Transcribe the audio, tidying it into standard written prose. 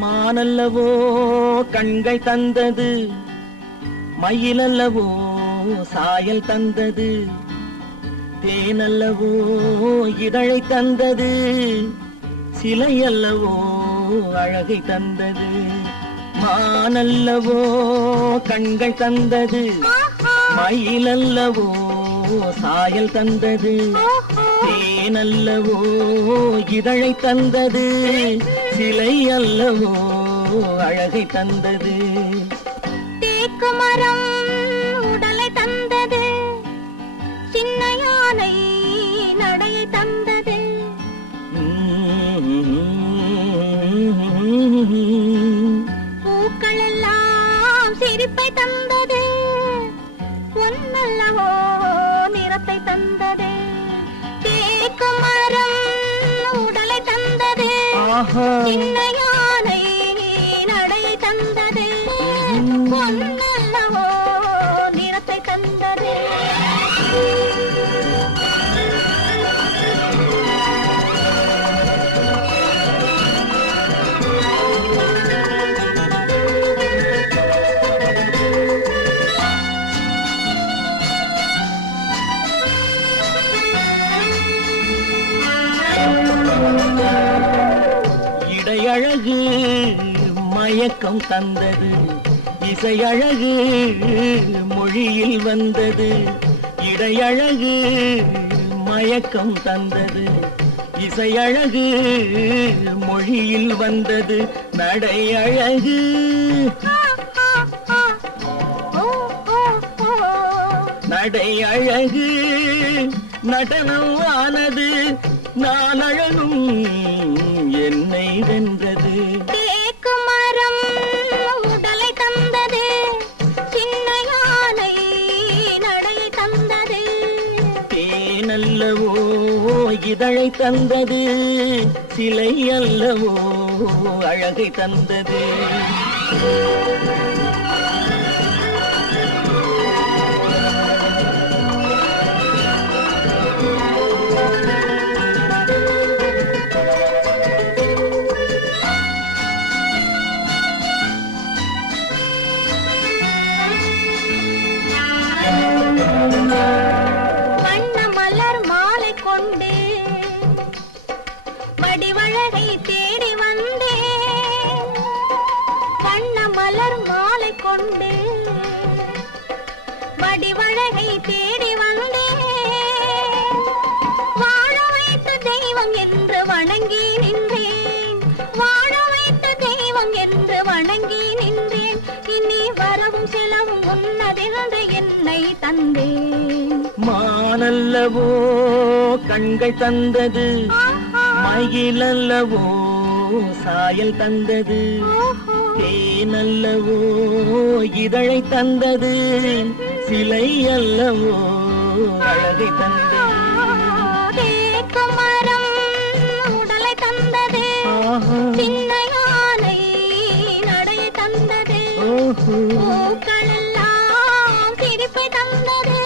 மானல்லவோ கண்கள் தந்தது, மயிலல்லவோ சாயல் தந்தது, தேனல்லவோ இதழை தந்தது, சிலையல்லவோ அழகை தந்தது. மானல்லவோ கண்கள் தந்தது, மயிலல்லவோ சாயல் தந்தது, தேனல்லவோ இதழை தந்தது, சிலை அல்லவோ அழகை தந்தது. தேக்கு மரம் உடலை தந்தது, சின்ன யானை நடையை தந்தது. பூக்கள் எல்லாம் சிரிப்பை தந்தது, பொன்னல்லவோ நிறத்தை தந்தது. தேக்கு மரம் உடலை தந்தது, சின்ன யானை நடையை தந்தது, பொன்னல்லவோ நிறத்தை தந்தது. இடையழகு மயக்கம் தந்தது, இசையழகு மொழியில் வந்தது. இடையழகு மயக்கம் தந்தது, இசையழகு மொழியில் வந்தது. நடையழகு நடையழகு நடனம் ஆனது, நான் அழகும் என்னை வென்றது. தேக்கு மரம் உடலை தந்தது, சின்ன யானை நடையை தந்தது, தேனல்லவோ இதழை தந்தது, சிலை அல்லவோ அழகை தந்தது. வண்ண மலர் மாலை கொண்டு வடிவழகை தேடி வந்தேன். வண்ண மலர் மாலை கொண்டு வடிவழகை தேடி வந்தேன். வாழ வைத்த தெய்வம் என்று வணங்கி நின்றேன், வாழ வைத்த தெய்வம் என்று வணங்கி நின்றேன். இனி வரவும் செலவும் உன்னதென்று என்னை தந்தேன். மானல்லவோ கண்கள் தந்தது, மயிலல்லவோ சாயல் தந்தது, தேனல்லவோ இதழை தந்தது, சிலை அல்லவோ அழகை தந்தது. தேக்கு மரம் உடலை தந்தது, சின்ன யானை நடையை தந்தது, பூக்கள் எல்லாம் சிரிப்பை தந்தது,